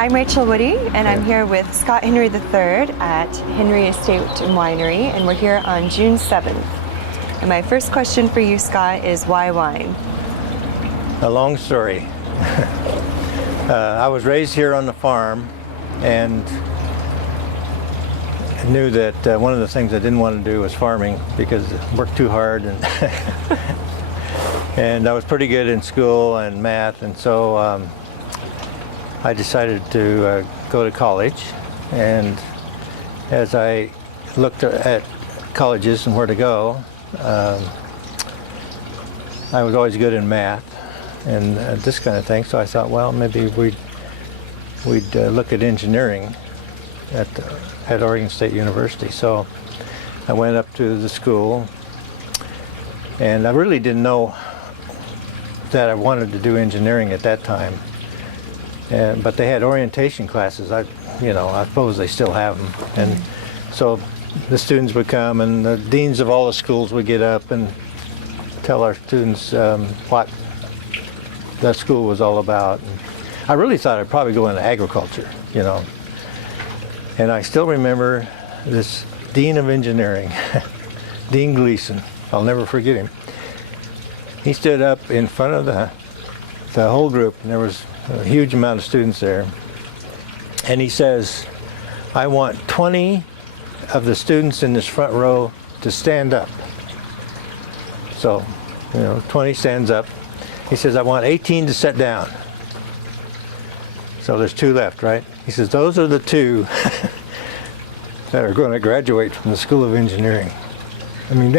I'm Rachael Woody, and I'm here with Scott Henry III at Henry Estate Winery, and we're here on June 7th. And my first question for you, Scott, is why wine? A long story. I was raised here on the farm and knew that one of the things I didn't want to do was farming because it worked too hard, and and I was pretty good in school and math, and so I decided to go to college. And as I looked at colleges and where to go, I was always good in math and this kind of thing, so I thought, well, maybe we'd look at engineering at Oregon State University. So I went up to the school, and I really didn't know that I wanted to do engineering at that time. But they had orientation classes. I suppose they still have them. And so the students would come, and the deans of all the schools would get up and tell our students what that school was all about. And I really thought I'd probably go into agriculture, And I still remember this dean of engineering, Dean Gleason. I'll never forget him. He stood up in front of the whole group, and there was a huge amount of students there. And he says, I want 20 of the students in this front row to stand up. So, 20 stands up. He says, I want 18 to sit down. So there's 2 left, right? He says, those are the 2 that are going to graduate from the School of Engineering. I mean,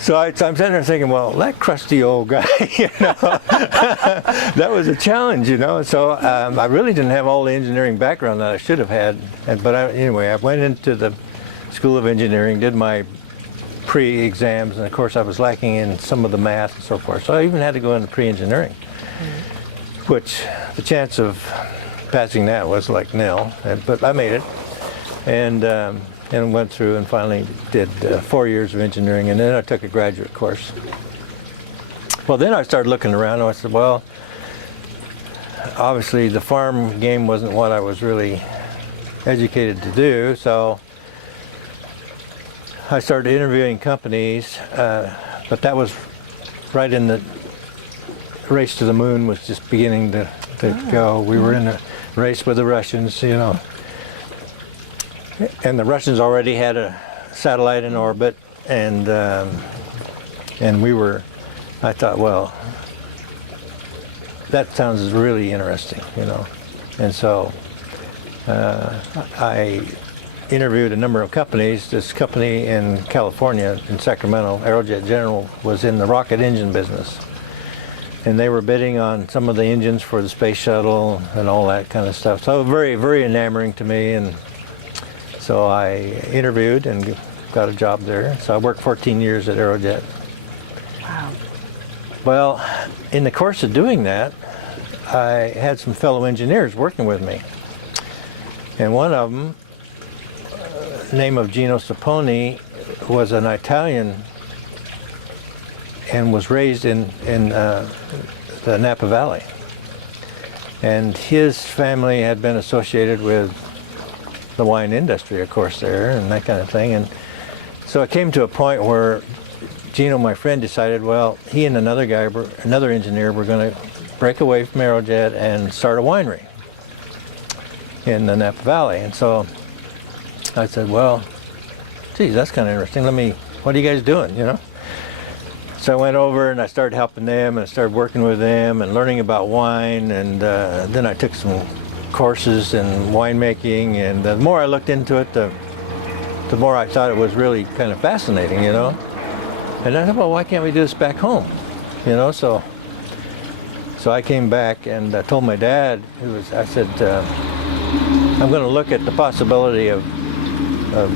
so I'm sitting there thinking, well, that crusty old guy, that was a challenge, So I really didn't have all the engineering background that I should have had. But anyway, I went into the School of Engineering, did my pre-exams, and of course I was lacking in some of the math and so forth. So I even had to go into pre-engineering, which the chance of passing that was like nil. But I made it, and went through and finally did 4 years of engineering, and then I took a graduate course. Well, then I started looking around, and I said, well, obviously the farm game wasn't what I was really educated to do, so I started interviewing companies, but that was right in the race to the moon was just beginning to go. We were in a race with the Russians, and the Russians already had a satellite in orbit, and I thought, well, that sounds really interesting, and so I interviewed a number of companies. This company in California, in Sacramento, Aerojet General, was in the rocket engine business, and they were bidding on some of the engines for the space shuttle and all that kind of stuff. So very, very enamoring to me, and so I interviewed and got a job there. So I worked 14 years at Aerojet. Wow. Well, in the course of doing that, I had some fellow engineers working with me, and one of them, name of Gino Saponi, was an Italian and was raised in the Napa Valley. And his family had been associated with the wine industry, of course, there and that kind of thing. And so it came to a point where Gino, my friend, decided, well, he and another engineer, were going to break away from Aerojet and start a winery in the Napa Valley. And so I said, well, geez, that's kind of interesting. What are you guys doing, So I went over and I started helping them, and I started working with them and learning about wine, and then I took some courses in winemaking, and the more I looked into it, the more I thought it was really kind of fascinating, And I thought, well, why can't we do this back home, So I came back and I told my dad, I said, I'm going to look at the possibility of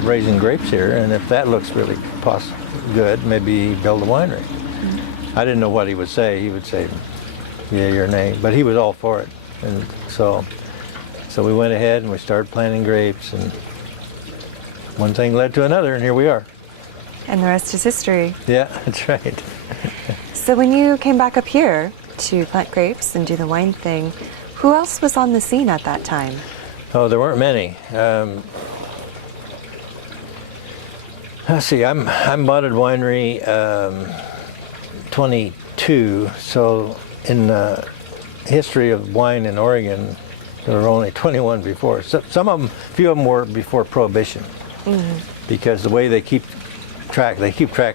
raising grapes here, and if that looks really good, maybe build a winery. Mm-hmm. I didn't know what he would say. He would say, yeah, your name, but he was all for it. And so we went ahead and we started planting grapes, and one thing led to another, and here we are. And the rest is history. Yeah, that's right. So when you came back up here to plant grapes and do the wine thing, Who else was on the scene at that time? Oh, there weren't many. Let's see, I'm Botted Winery 22, so in the history of wine in Oregon, there were only 21 before. So, some of them, a few of them were before Prohibition, because the way they keep track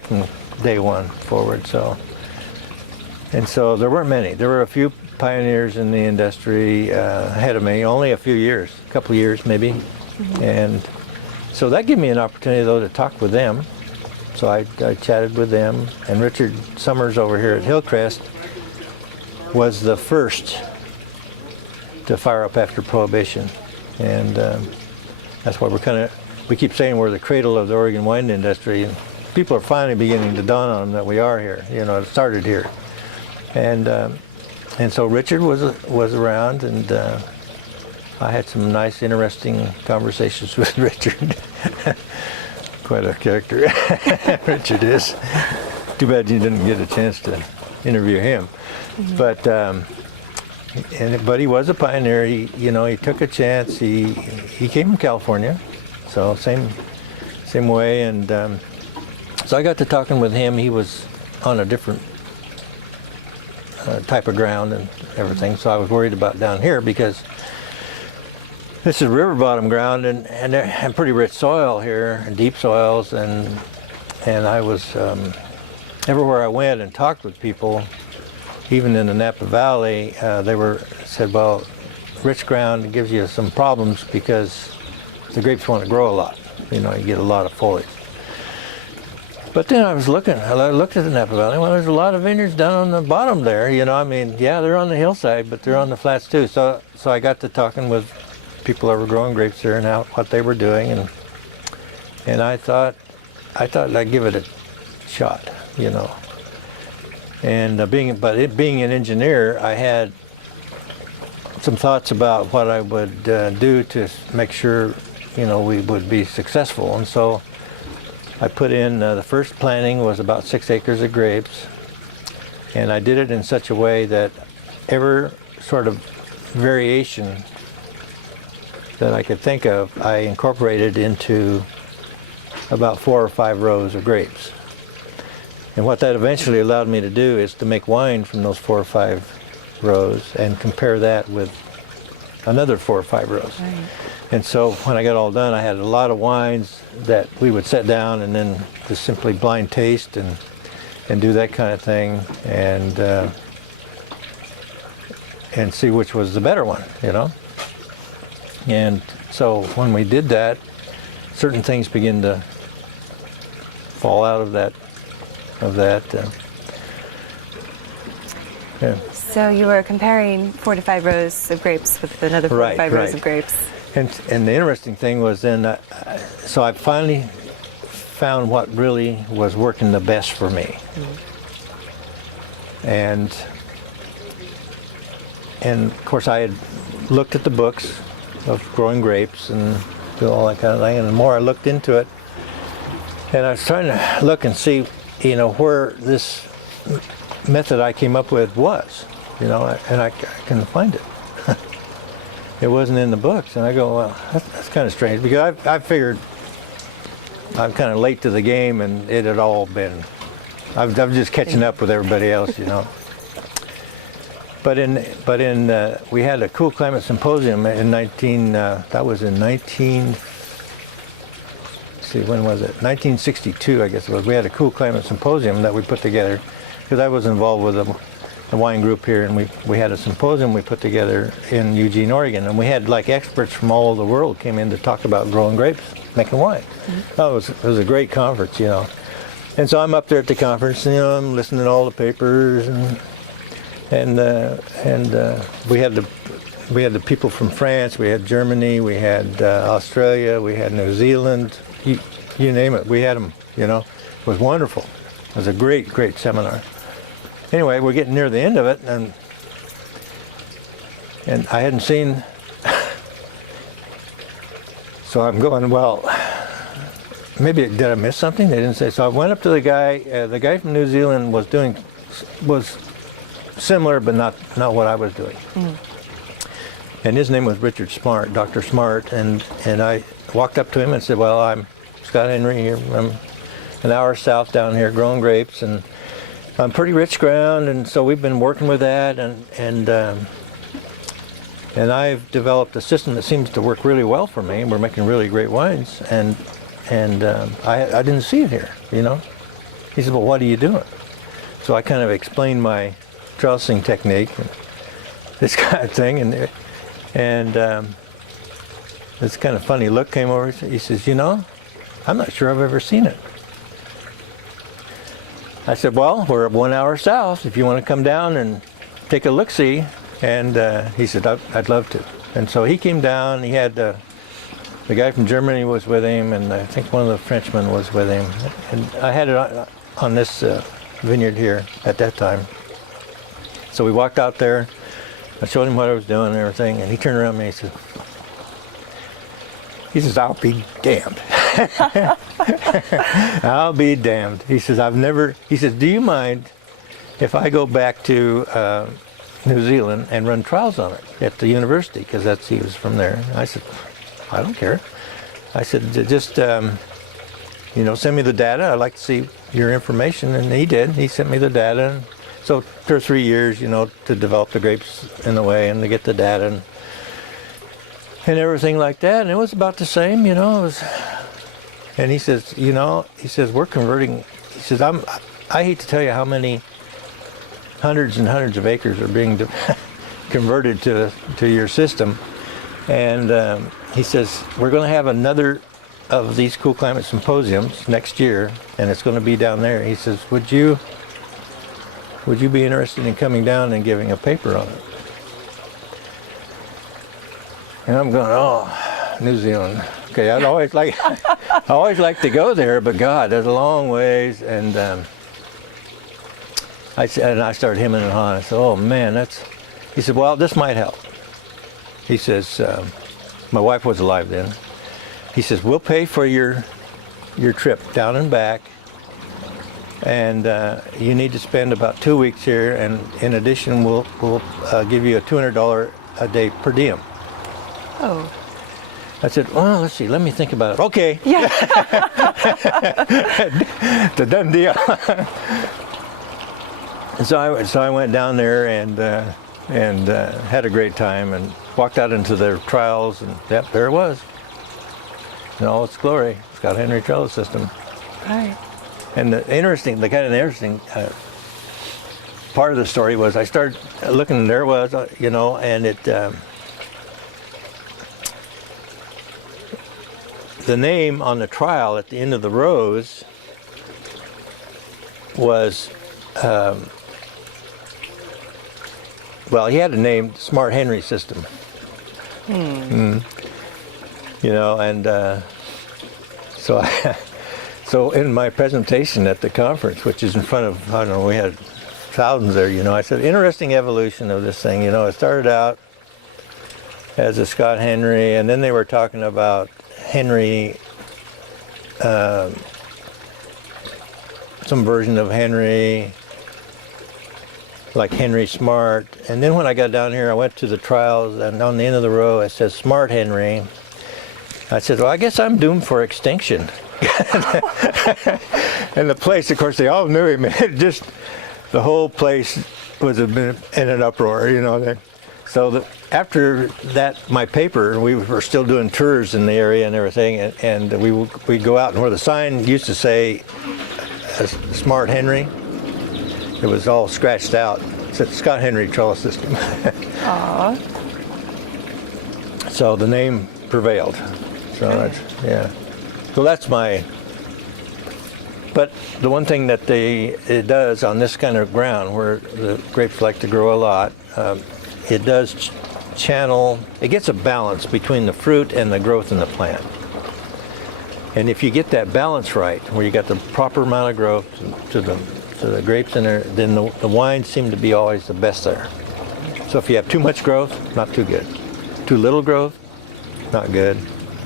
from day one forward. So, and so there weren't many. There were a few pioneers in the industry ahead of me, only a few years, a couple of years maybe, and so that gave me an opportunity though to talk with them. So I chatted with them, and Richard Sommer's over here at Hillcrest was the first to fire up after Prohibition, and that's why we keep saying we're the cradle of the Oregon wine industry, and people are finally beginning to dawn on them that we are here. You know, it started here, and so Richard was around, and I had some nice, interesting conversations with Richard. Quite a character, Richard is. Too bad you didn't get a chance to interview him. But he was a pioneer. He took a chance. He came from California, so same way. And so I got to talking with him. He was on a different type of ground and everything. So I was worried about down here because this is river bottom ground and pretty rich soil here, and deep soils, and I was everywhere I went and talked with people, even in the Napa Valley, they said, well, rich ground gives you some problems because the grapes want to grow a lot. You get a lot of foliage. But then I looked at the Napa Valley. Well, there's a lot of vineyards down on the bottom there. Yeah, they're on the hillside, but they're on the flats too. So I got to talking with people that were growing grapes there and what they were doing, and I thought I'd give it a shot, And being an engineer, I had some thoughts about what I would do to make sure, we would be successful. And so I put in the first planting was about 6 acres of grapes, and I did it in such a way that every sort of variation that I could think of, I incorporated into about 4 or 5 rows of grapes. And what that eventually allowed me to do is to make wine from those 4 or 5 rows and compare that with another 4 or 5 rows. Right. And so when I got all done, I had a lot of wines that we would set down and then just simply blind taste and do that kind of thing, and see which was the better one, And so when we did that, certain things begin to fall out of that. Yeah. So you were comparing 4 to 5 rows of grapes with another 4 to 5 rows of grapes. And the interesting thing was then, so I finally found what really was working the best for me. And of course I had looked at the books of growing grapes and do all that kind of thing, and the more I looked into it, and I was trying to look and see, where this method I came up with was, and I couldn't find it. It wasn't in the books, and I go, well, that's kind of strange, because I figured I'm kind of late to the game, and it had all been, I'm just catching up with everybody else, But we had a cool climate symposium in 1962, I guess it was. We had a cool climate symposium that we put together, because I was involved with the wine group here, and we had a symposium we put together in Eugene, Oregon, and we had experts from all over the world came in to talk about growing grapes, making wine. Oh, it was a great conference, And so I'm up there at the conference, and I'm listening to all the papers, and we had the people from France, we had Germany, we had Australia, we had New Zealand, you name it, we had them. It was wonderful. It was a great seminar. Anyway, we're getting near the end of it, and I hadn't seen. So I'm going, well, maybe did I miss something? They didn't say. So I went up to the guy. The guy from New Zealand was similar, but not what I was doing. and his name was Richard Smart, Dr. Smart, and I walked up to him and said, well, I'm Scott Henry here. I'm an hour south down here growing grapes, and I'm pretty rich ground, and so we've been working with that, and I've developed a system that seems to work really well for me. We're making really great wines, and I didn't see it here, you know. He said, well, what are you doing? So I kind of explained my trellising technique, and this kind of thing, and this kind of funny look came over. He says, you know, I'm not sure I've ever seen it. I said, well, we're 1 hour south if you want to come down and take a look-see. And he said, I'd love to. And so he came down. He had the guy from Germany was with him, and I think one of the Frenchmen was with him. And I had it on this vineyard here at that time. So we walked out there. I showed him what I was doing and everything, and he turned around to me and he says, I'll be damned. I'll be damned. He says, he says, do you mind if I go back to New Zealand and run trials on it at the university? Because he was from there. I said, I don't care. I said, just, you know, send me the data. I'd like to see your information. And he did. He sent me the data. So 2 or 3 years, you know, to develop the grapes in the way and to get the data and everything like that. And it was about the same, you know. And he says, you know, he says, we're converting. He says, I hate to tell you how many hundreds and hundreds of acres are being converted to your system. And he says, we're going to have another of these cool climate symposiums next year, and it's going to be down there. He says, would you be interested in coming down and giving a paper on it? And I'm going, oh, New Zealand. Okay, I always like to go there, but God, there's a long ways. And I started hemming and hawing. I said, oh man, he said, well, this might help. He says, my wife was alive then. He says, we'll pay for your trip down and back. And you need to spend about 2 weeks here, and in addition, we'll give you a $200 a day per diem. Oh. I said, well, let's see, let me think about it. Okay. Yeah. The done deal. So I went down there and had a great time and walked out into their trials, and yep, there it was. In all its glory, Scott Henry Trellis system. Right. And the kind of interesting part of the story was I started looking, and there it was, you know, and it, the name on the trial at the end of the rows was, well, he had a name, Smart Henry System. You know, and so in my presentation at the conference, which is in front of, I don't know, we had thousands there, you know, I said, interesting evolution of this thing. You know, it started out as a Scott Henry, and then they were talking about Henry, some version of Henry, like Henry Smart. And then when I got down here, I went to the trials, and on the end of the row it says Smart Henry. I said, well, I guess I'm doomed for extinction. And the place, of course, they all knew him. The whole place was in an uproar, you know. So after that, my paper, we were still doing tours in the area and everything, and we'd go out, and where the sign used to say Smart Henry, it was all scratched out. It said Scott Henry Trellis System. Aww. So the name prevailed. So that's, yeah. So that's my. But the one thing that it does on this kind of ground where the grapes like to grow a lot, it does channel. It gets a balance between the fruit and the growth in the plant. And if you get that balance right, where you got the proper amount of growth to the grapes in there, then the wines seem to be always the best there. So if you have too much growth, not too good. Too little growth, not good.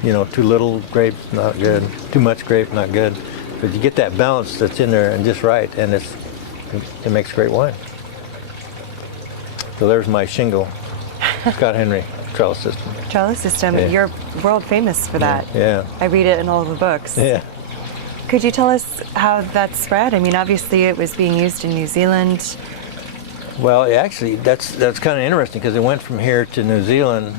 You know, too little grapes, not good. Too much grape, not good. But you get that balance that's in there and just right, and it makes great wine. So there's my shingle, Scott Henry. Trellis system. Trellis system. Yeah. You're world famous for that. Yeah. I read it in all the books. Yeah. Could you tell us how that spread? I mean, obviously it was being used in New Zealand. Well, actually, that's kind of interesting because it went from here to New Zealand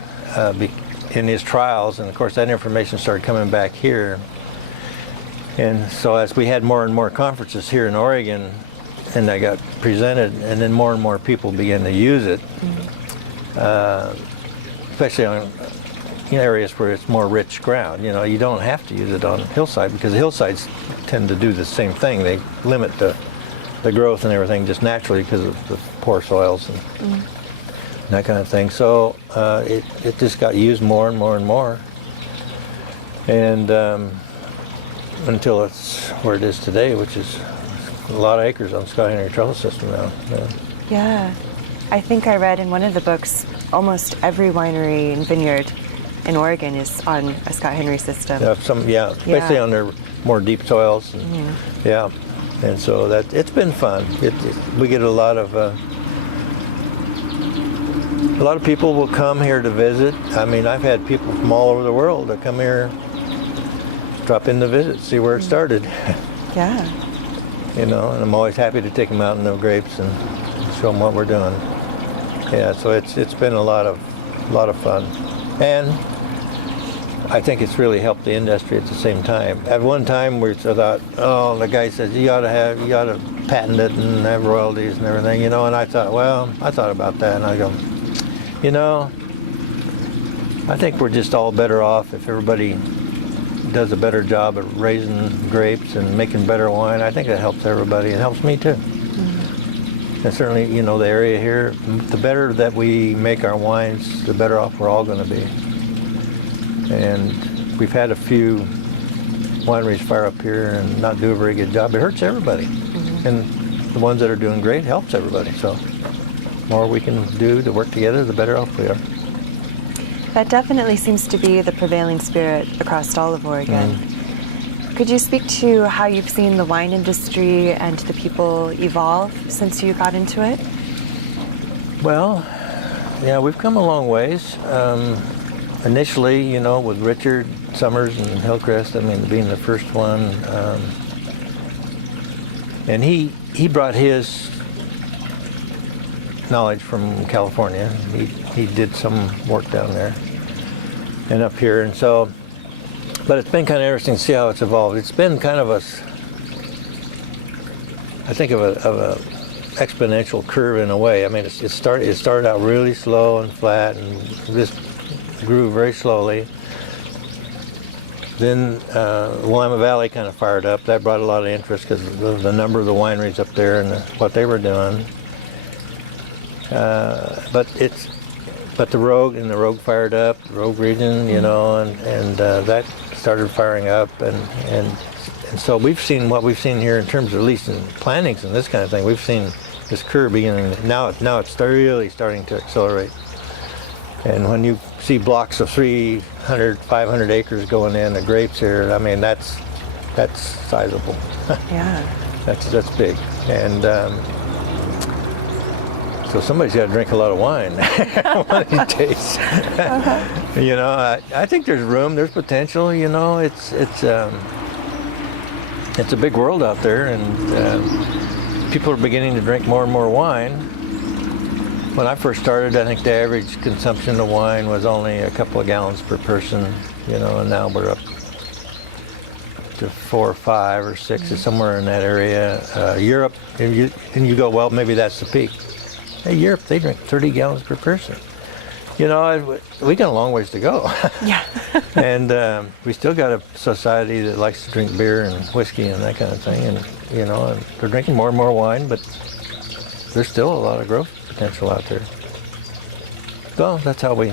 in his trials, and of course that information started coming back here. And so as we had more and more conferences here in Oregon, and that got presented, and then more and more people began to use it, especially on areas where it's more rich ground. You don't have to use it on hillside because the hillsides tend to do the same thing. They limit the growth and everything just naturally because of the poor soils and that kind of thing. So it just got used more and more and more, and until it's where it is today, which is a lot of acres on Scott Henry Trellis system now. Yeah. I think I read in one of the books almost every winery and vineyard in Oregon is on a Scott Henry system. Especially on their more deep soils. And, and so it's been fun. We get a lot of people will come here to visit. I mean, I've had people from all over the world that come here, drop in to visit, see where it started. Yeah. And I'm always happy to take them out in the grapes and show them what we're doing. Yeah, so it's been a lot of fun, and I think it's really helped the industry at the same time. At one time, we thought, the guy says you ought to patent it and have royalties and everything, and I thought about that, and I go, I think we're just all better off if everybody does a better job at raising grapes and making better wine. I think that helps everybody. It helps me too. And certainly, the area here, the better that we make our wines, the better off we're all going to be. And we've had a few wineries fire up here and not do a very good job. It hurts everybody. And the ones that are doing great helps everybody. So the more we can do to work together, the better off we are. That definitely seems to be the prevailing spirit across all of Oregon. Could you speak to how you've seen the wine industry and the people evolve since you got into it? Well, yeah, we've come a long ways. Initially, with Richard Sommer and Hillcrest, being the first one, and he brought his knowledge from California. He did some work down there and up here, and so. But it's been kind of interesting to see how it's evolved. It's been kind of a exponential curve in a way. I mean, it started out really slow and flat, and just grew very slowly. Then Willamette Valley kind of fired up. That brought a lot of interest because of the number of the wineries up there and what they were doing. But the Rogue fired up, the Rogue region, and that started firing up, and so we've seen what we've seen here in terms of, at least in plantings and this kind of thing. We've seen this curve beginning. Now it's really starting to accelerate. And when you see blocks of 300, 500 acres going in, the grapes here, that's sizable. Yeah. That's big, and. So somebody's got to drink a lot of wine one of these days. I think there's room, there's potential. It's a big world out there, and people are beginning to drink more and more wine. When I first started, I think the average consumption of wine was only a couple of gallons per person, and now we're up to 4 or 5 or 6, or somewhere in that area. Europe, and you go, well, maybe that's the peak. Hey, Europe, they drink 30 gallons per person. We got a long ways to go. Yeah. And we still got a society that likes to drink beer and whiskey and that kind of thing. And, and they're drinking more and more wine, but there's still a lot of growth potential out there. So that's how we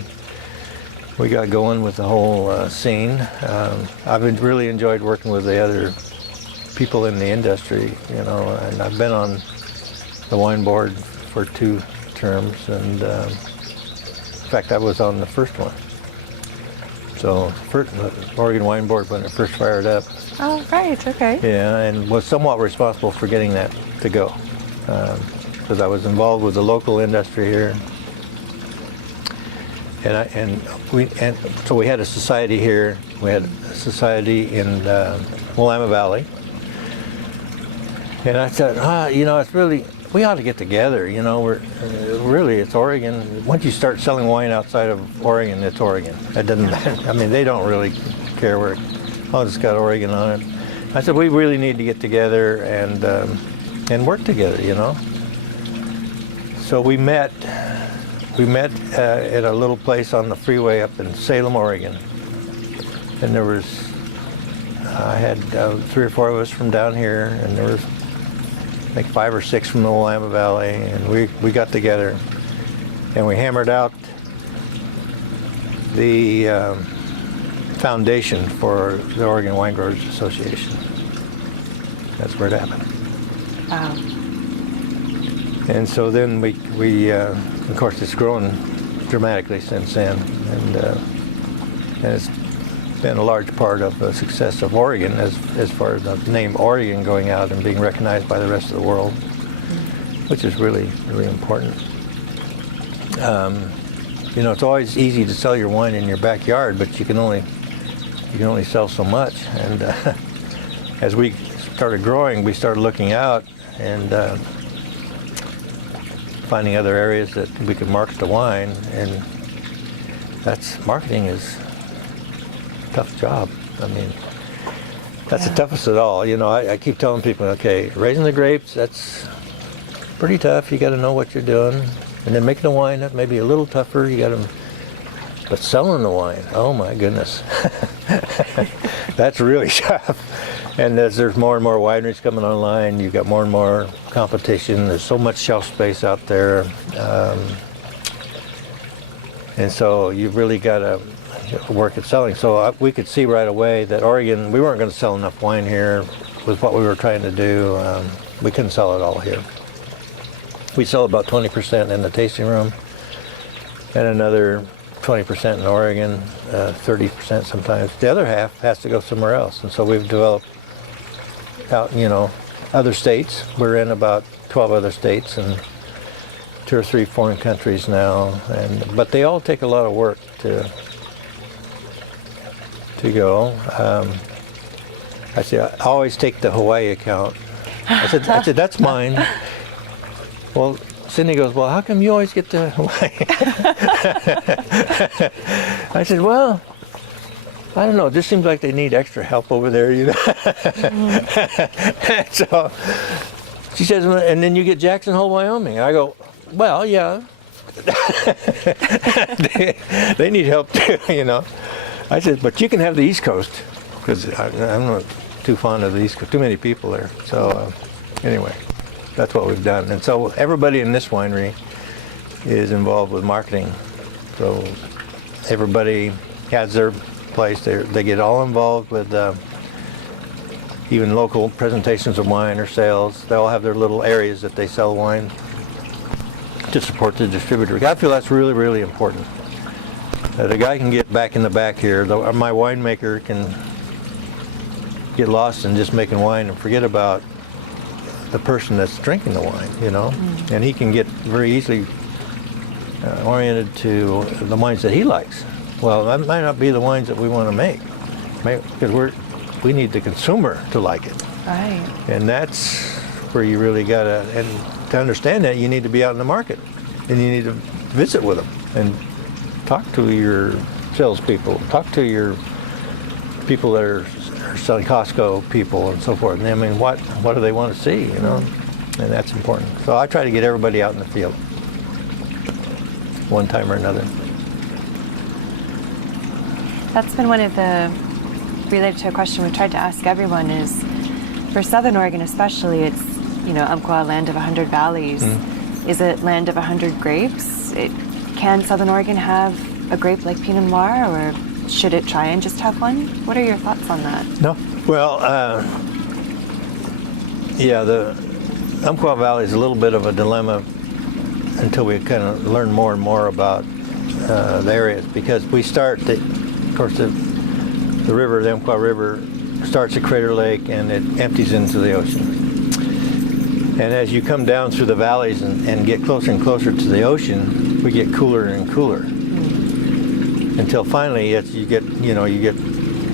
got going with the whole scene. I've really enjoyed working with the other people in the industry, and I've been on the wine board for 2 terms, and in fact I was on the first one. So the Oregon Wine Board, when it first fired up. Oh, right, okay. Yeah, and was somewhat responsible for getting that to go, because I was involved with the local industry here. And so we had a society here. We had a society in Willamette Valley. And I thought, it's really, we ought to get together. It's Oregon. Once you start selling wine outside of Oregon, it's Oregon. That doesn't matter. I mean, they don't really care where, it's got Oregon on it. I said, we really need to get together and work together, So we met at a little place on the freeway up in Salem, Oregon. And I had 3 or 4 of us from down here, and there was like 5 or 6 from the Willamette Valley, and we got together and we hammered out the foundation for the Oregon Wine Growers Association. That's where it happened. Wow. And so then we of course, it's grown dramatically since then, and it's been a large part of the success of Oregon as far as the name Oregon going out and being recognized by the rest of the world, which is really, really important. It's always easy to sell your wine in your backyard, but you can only sell so much. And as we started growing, we started looking out and finding other areas that we could market the wine, and marketing is a tough job. I mean, that's the toughest of all. I keep telling people, okay, raising the grapes, that's pretty tough. You got to know what you're doing. And then making the wine, that may be a little tougher. But selling the wine, oh my goodness. That's really tough. And as there's more and more wineries coming online, you've got more and more competition. There's so much shelf space out there. And so you've really got to work at selling. So we could see right away that Oregon, we weren't going to sell enough wine here with what we were trying to do. We couldn't sell it all here. We sell about 20% in the tasting room and another 20% in Oregon, 30% sometimes. The other half has to go somewhere else. And so we've developed out, other states. We're in about 12 other states and 2 or 3 foreign countries now. But they all take a lot of work to go. I always take the Hawaii account. I said, that's mine. Well, Cindy goes, well, how come you always get to Hawaii? I said, well, I don't know. It just seems like they need extra help over there, So she says, and then you get Jackson Hole, Wyoming. I go, well, yeah. they need help too, I said, but you can have the East Coast, because I'm not too fond of the East Coast. Too many people there. So anyway. That's what we've done. And so everybody in this winery is involved with marketing. So everybody has their place. They get all involved with even local presentations of wine or sales. They all have their little areas that they sell wine to support the distributor. I feel that's really, really important. That a guy can get back in the back here. My winemaker can get lost in just making wine and forget about the person that's drinking the wine, and he can get very easily oriented to the wines that he likes. Well, that might not be the wines that we want to make, because we need the consumer to like it. Right. And that's where you really gotta, and to understand that, you need to be out in the market, and you need to visit with them and talk to your salespeople, talk to your people that are selling Costco people and so forth. And I mean, what do they want to see, And that's important. So I try to get everybody out in the field, one time or another. That's been one of the, related to a question we've tried to ask everyone, is for Southern Oregon especially, it's, Umpqua, land of 100 valleys. Is it land of 100 grapes? Can Southern Oregon have a grape like Pinot Noir, or should it try and just have one? What are your thoughts on that? No. Well, the Umpqua Valley is a little bit of a dilemma until we kind of learn more and more about the areas, because we start, of course, the river, the Umpqua River, starts at Crater Lake and it empties into the ocean. And as you come down through the valleys and get closer and closer to the ocean, we get cooler and cooler. until finally you get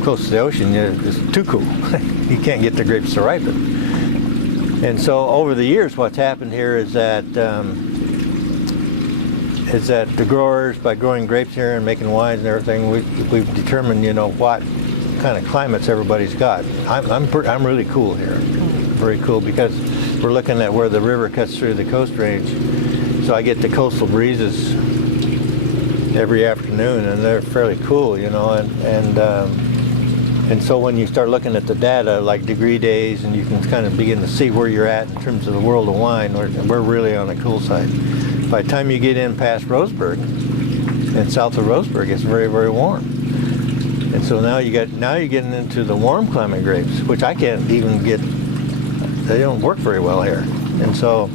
close to the ocean, it's too cool. You can't get the grapes to ripen. And so over the years, what's happened here is that the growers, by growing grapes here and making wines and everything, we've determined, what kind of climates everybody's got. I'm really cool here, very cool, because we're looking at where the river cuts through the coast range. So I get the coastal breezes every afternoon, and they're fairly cool, and so when you start looking at the data, like degree days, and you can kind of begin to see where you're at in terms of the world of wine, we're really on the cool side. By the time you get in past Roseburg and south of Roseburg, it's very, very warm. And so now you're getting into the warm climate grapes, which I can't even get. They don't work very well here. And so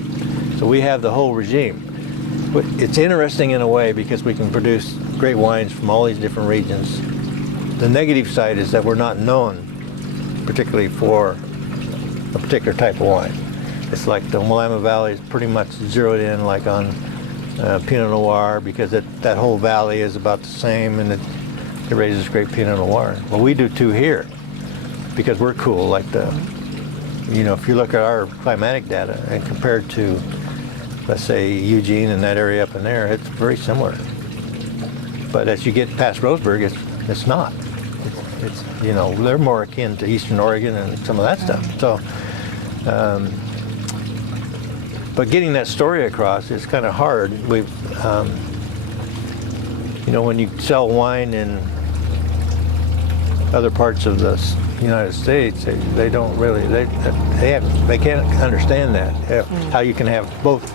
we have the whole regime. But it's interesting in a way because we can produce great wines from all these different regions. The negative side is that we're not known particularly for a particular type of wine. It's like the Willamette Valley is pretty much zeroed in like on Pinot Noir, because that whole valley is about the same, and it raises great Pinot Noir. Well, we do too here because we're cool. Like if you look at our climatic data and compared to, let's say, Eugene and that area up in there, it's very similar. But as you get past Roseburg, it's not. It's they're more akin to Eastern Oregon and some of that stuff. So, but getting that story across is kind of hard. We've, when you sell wine in other parts of the United States, they don't really, they can't understand that, how you can have both,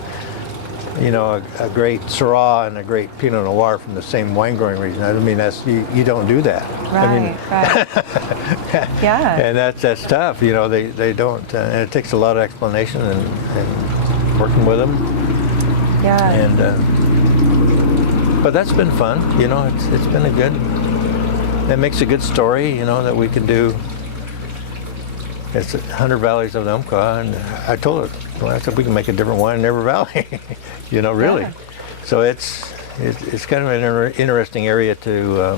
a great Syrah and a great Pinot Noir from the same wine growing region. I mean, you don't do that. Right, right. Yeah. And that's tough. They don't, and it takes a lot of explanation and working with them. Yeah. And but that's been fun. It's been it makes a good story. That we can do. It's 100 valleys of the Umpqua, and I told her, I said we can make a different wine in every valley. Really. Yeah. So it's kind of an interesting area to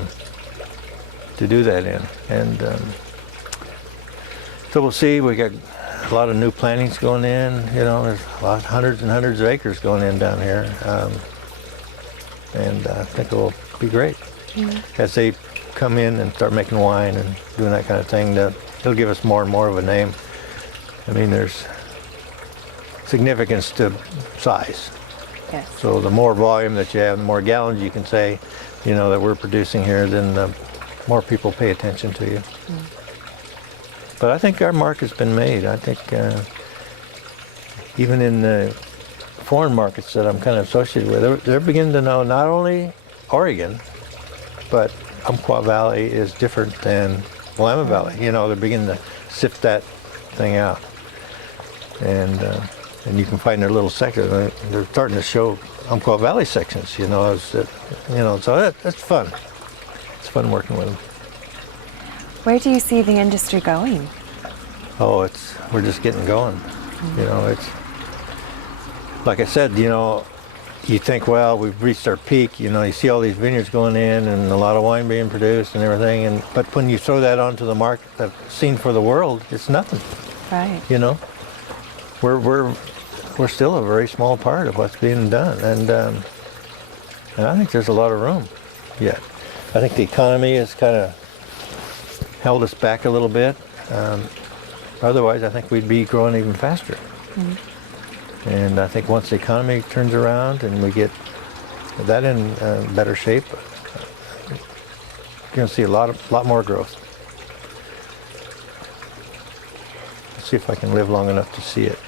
do that in, and so we'll see. We got a lot of new plantings going in. There's hundreds and hundreds of acres going in down here, and I think it will be great. Mm-hmm. As they come in and start making wine and doing that kind of thing, they'll give us more and more of a name. I mean, there's significance to size. Yes. So the more volume that you have, the more gallons you can say, that we're producing here, then the more people pay attention to you. Mm. But I think our mark has been made. I think even in the foreign markets that I'm kind of associated with, they're beginning to know not only Oregon, but Umpqua Valley is different than Willamette Valley. They're beginning to sift that thing out. And you can find their little sections. They're starting to show Umpqua Valley sections, so it's fun. It's fun working with them. Where do you see the industry going? Oh, we're just getting going. Mm-hmm. It's like I said, you think, well, we've reached our peak. You see all these vineyards going in and a lot of wine being produced and everything. But when you throw that onto the market, the scene for the world, it's nothing. Right. We're still a very small part of what's being done, and I think there's a lot of room yet. I think the economy has kind of held us back a little bit. Otherwise, I think we'd be growing even faster. Mm-hmm. And I think once the economy turns around and we get that in better shape, you're going to see a lot more growth. Let's see if I can live long enough to see it.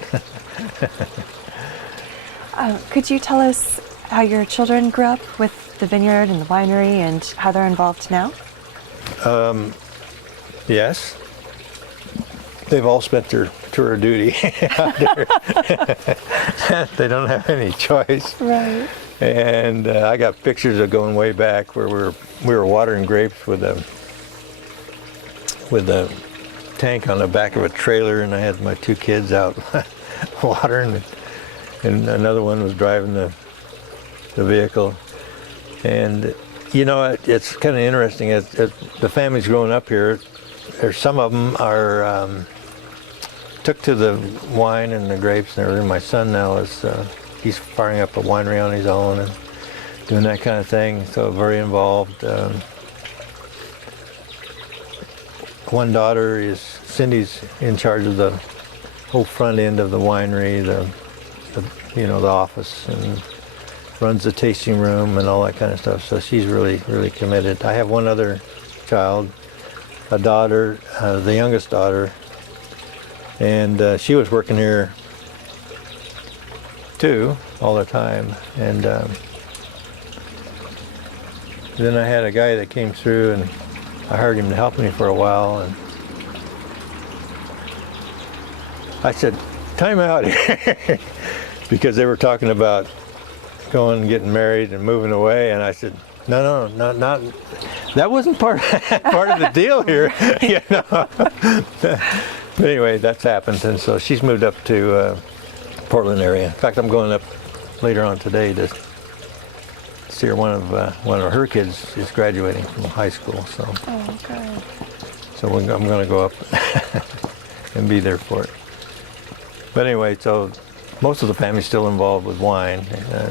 Could you tell us how your children grew up with the vineyard and the winery and how they're involved now? Yes. They've all spent their tour of duty out there. They don't have any choice. Right. And I got pictures of going way back where we were watering grapes with a tank on the back of a trailer, and I had my two kids out watering, and another one was driving the vehicle. And You know, it's kind of interesting. The families growing up here, some of them are took to the wine and the grapes and everything. My son now is he's firing up a winery on his own and doing that kind of thing. So very involved. One daughter is Cindy's in charge of the whole front end of the winery, the office, and runs the tasting room and all that kind of stuff. So she's really committed. I have one other child, a daughter, the youngest daughter, and she was working here too all the time. And then I had a guy that came through, and I hired him to help me for a while, and I said, time out here, because they were talking about going and getting married and moving away, and I said, no, not that wasn't part of the deal here. But anyway, that's happened, and so she's moved up to Portland area. In fact, I'm going up later on today to see her. One of her kids is graduating from high school, so good. So I'm going to go up and be there for it. But anyway, so most of the family's still involved with wine.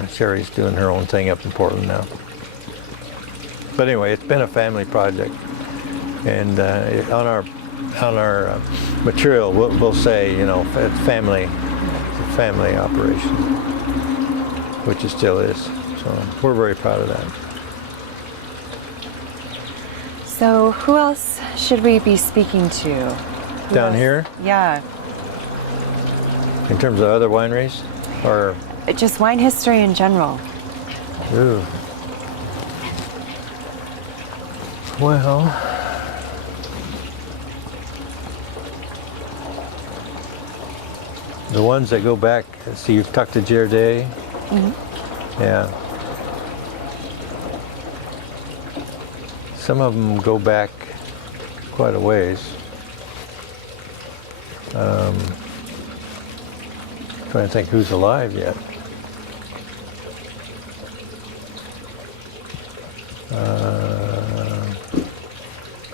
Sherry's doing her own thing up in Portland now. But anyway, it's been a family project, and on our material we'll say, it's family operation, which it still is. So we're very proud of that. So who else should we be speaking to? Down here? Yeah. In terms of other wineries? Or just wine history in general. Ooh. Well, the ones that go back, so you've talked to Girardet? Mm-hmm. Yeah. Some of them go back quite a ways. Trying to think who's alive yet.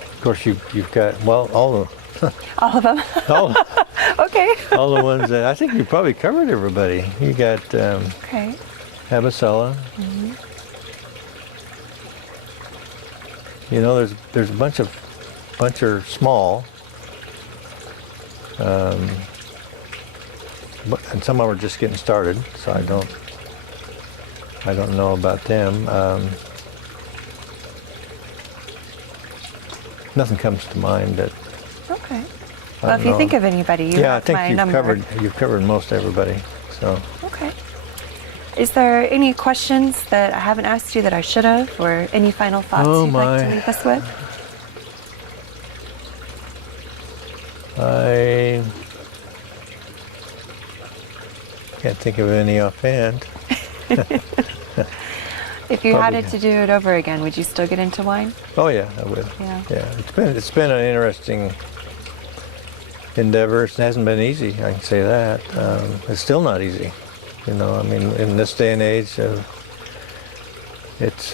Of course, you've got, well, all of them. Okay. All the ones that I think you probably covered everybody. You got okay. Abasella. Mm-hmm. There's a bunch are small, and some of them are just getting started. So I don't know about them. Nothing comes to mind that. Okay. Well, if you think of anybody, you have my number. You've covered most everybody. So. Okay. Is there any questions that I haven't asked you that I should have, or any final thoughts you'd like to leave us with? I can't think of any offhand. If you had it to do it over again, would you still get into wine? Oh yeah, I would. Yeah. It's been an interesting endeavor. It hasn't been easy, I can say that. It's still not easy. In this day and age, it's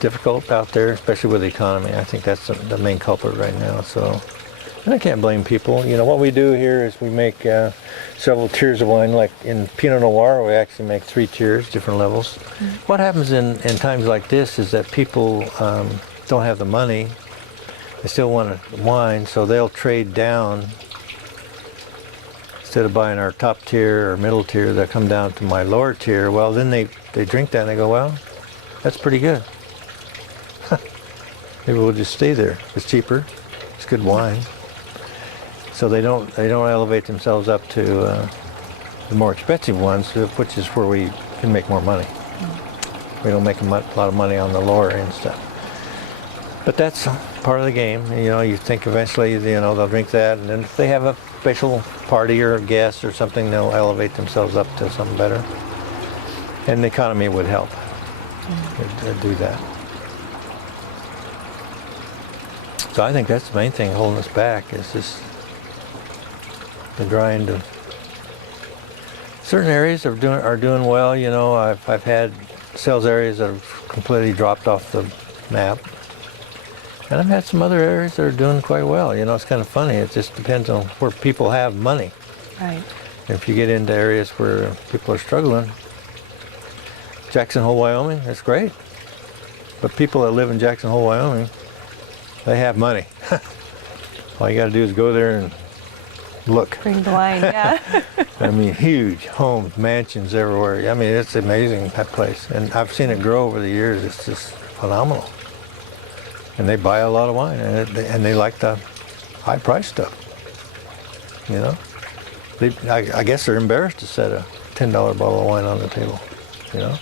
difficult out there, especially with the economy. I think that's the main culprit right now. So, and I can't blame people. What we do here is we make several tiers of wine. Like in Pinot Noir, we actually make 3 tiers, different levels. Mm-hmm. What happens in times like this is that people don't have the money. They still want wine, so they'll trade down. Instead of buying our top tier or middle tier, they'll come down to my lower tier. Well, then they drink that and they go, well, that's pretty good. Maybe we'll just stay there. It's cheaper. It's good wine. So they don't elevate themselves up to the more expensive ones, which is where we can make more money. We don't make a lot of money on the lower end stuff. But that's part of the game. You think eventually, they'll drink that, and then if they have a special party or a guest or something, they'll elevate themselves up to something better. And the economy would help to do that. So I think that's the main thing holding us back is just the grind of certain areas are doing well. I've had sales areas that have completely dropped off the map. And I've had some other areas that are doing quite well. You know, it's kind of funny. It just depends on where people have money. Right. If you get into areas where people are struggling, Jackson Hole, Wyoming, that's great. But people that live in Jackson Hole, Wyoming, they have money. All you got to do is go there and look. Bring the wine, yeah. I mean, huge homes, mansions everywhere. I mean, it's amazing, that place. And I've seen it grow over the years. It's just phenomenal. And they buy a lot of wine, and they like the high-priced stuff. You know, I guess they're embarrassed to set a $10 bottle of wine on the table. You know,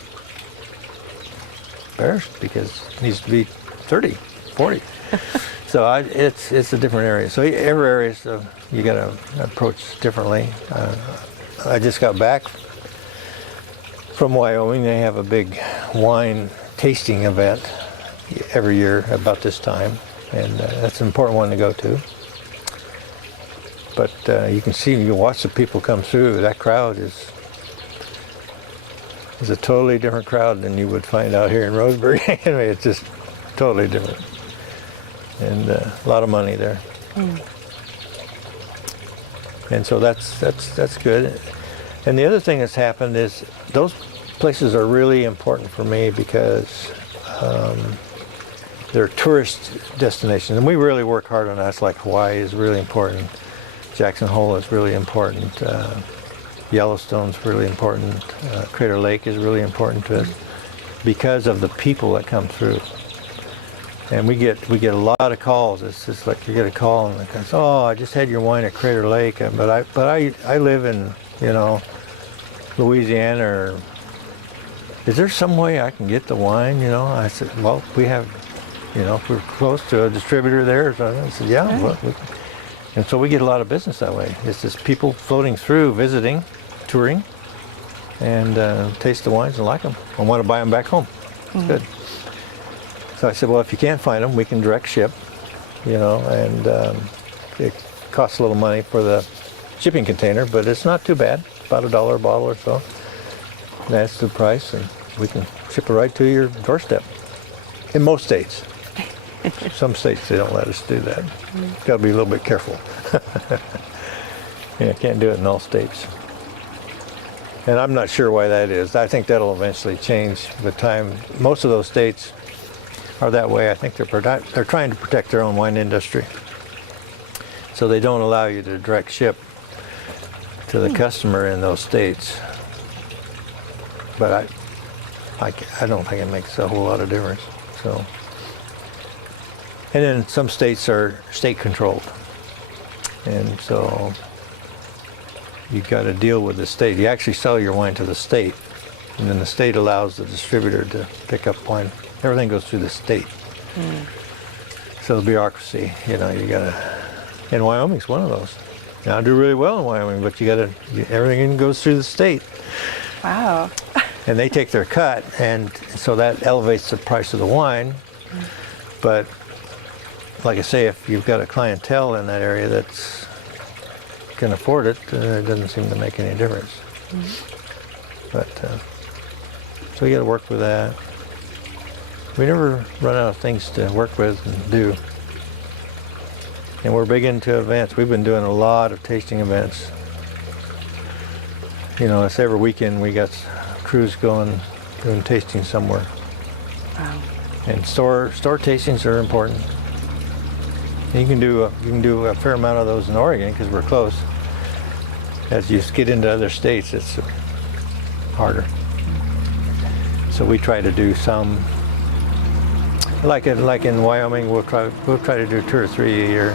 embarrassed because it needs to be 30, 40. So it's a different area. So every area, you got to approach differently. I just got back from Wyoming. They have a big wine tasting event every year about this time, and that's an important one to go to. But you can see, you watch the people come through. That crowd is a totally different crowd than you would find out here in Roseburg. Anyway, it's just totally different, and a lot of money there. And so that's good. And the other thing that's happened is those places are really important for me because they're tourist destinations, and we really work hard on that. It's like Hawaii is really important. Jackson Hole is really important. Yellowstone's really important. Crater Lake is really important to us because of the people that come through. And we get a lot of calls. It's just like you get a call and it goes, "Oh, I just had your wine at Crater Lake, but I live in, you know, Louisiana. Or is there some way I can get the wine?" You know, I said, "Well, we have, you know, if we're close to a distributor there." So I said, "Yeah." Right. Well, and so we get a lot of business that way. It's just people floating through, visiting, touring, and taste the wines and like them and want to buy them back home. It's good. So I said, well, if you can't find them, we can direct ship, you know, and it costs a little money for the shipping container, but it's not too bad, about $1 a bottle or so. That's the price, and we can ship it right to your doorstep in most states. Some states, they don't let us do that. Got to be a little bit careful. Yeah, can't do it in all states. And I'm not sure why that is. I think that'll eventually change with time. Most of those states are that way. I think they're trying to protect their own wine industry. So they don't allow you to direct ship to the customer in those states. But I don't think it makes a whole lot of difference. So. And then some states are state controlled. And so you've got to deal with the state. You actually sell your wine to the state, and then the state allows the distributor to pick up wine. Everything goes through the state. So the bureaucracy, you know, you gotta, and Wyoming's one of those. Now I do really well in Wyoming, but everything goes through the state. Wow. And they take their cut, and so that elevates the price of the wine. But like I say, if you've got a clientele in that area that's can afford it, it doesn't seem to make any difference. But so you got to work with that. We never run out of things to work with and do. And we're big into events. We've been doing a lot of tasting events. You know, it's every weekend we got crews going doing tasting somewhere. Wow. And store tastings are important. And you can do a fair amount of those in Oregon because we're close. As you get into other states, it's harder. So we try to do some. Like in Wyoming, we'll try to do 2 or 3 a year.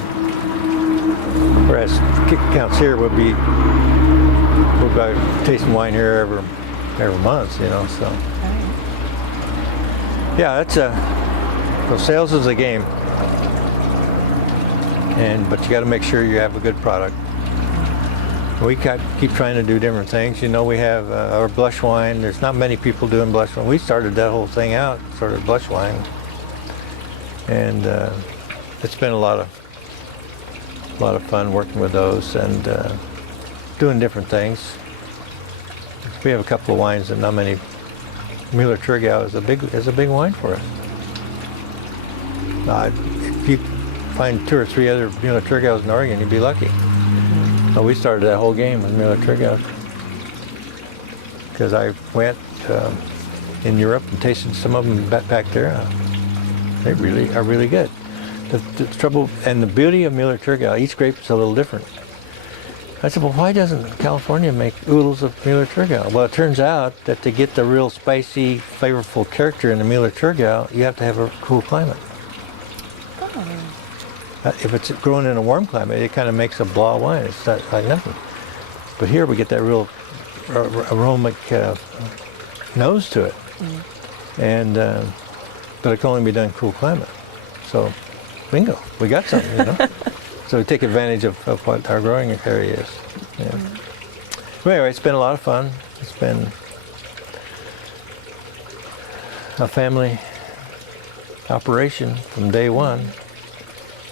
Whereas kick counts here we'll be tasting wine here every month, you know. So yeah, so sales is a game, but you got to make sure you have a good product. We keep trying to do different things. You know, we have our blush wine. There's not many people doing blush wine. We started that whole thing out, sort of blush wine. And it's been a lot of fun working with those and doing different things. We have a couple of wines that not many Müller-Thurgau is a big wine for us. If you find 2 or 3 other Müller-Thurgaus in Oregon, you'd be lucky. So we started that whole game with Müller-Thurgau because I went in Europe and tasted some of them back there. They really are really good. The trouble and the beauty of Müller-Thurgau, each grape is a little different. I said, well, why doesn't California make oodles of Müller-Thurgau? Well, it turns out that to get the real spicy, flavorful character in the Müller-Thurgau, you have to have a cool climate. If it's grown in a warm climate, it kind of makes a blah wine. It's not like nothing. But here we get that real aromatic nose to it. And but it can only be done in cool climate. So, bingo, we got something, you know. So we take advantage of what our growing area is. Yeah. But anyway, it's been a lot of fun. It's been a family operation from day one.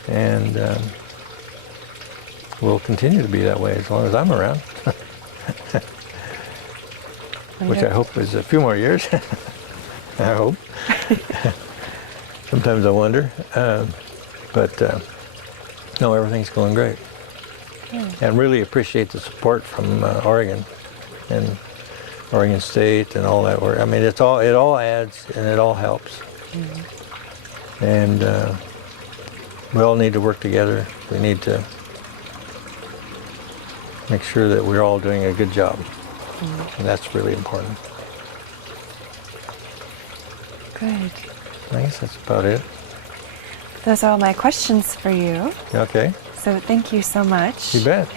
And will continue to be that way as long as I'm around. Which I hope is a few more years. I hope. Sometimes I wonder. But no, everything's going great. And really appreciate the support from Oregon and Oregon State and all that work. I mean, it all adds and it all helps. And we all need to work together. We need to make sure that we're all doing a good job. And that's really important. Good. I guess that's about it. Those are all my questions for you. Okay. So thank you so much. You bet.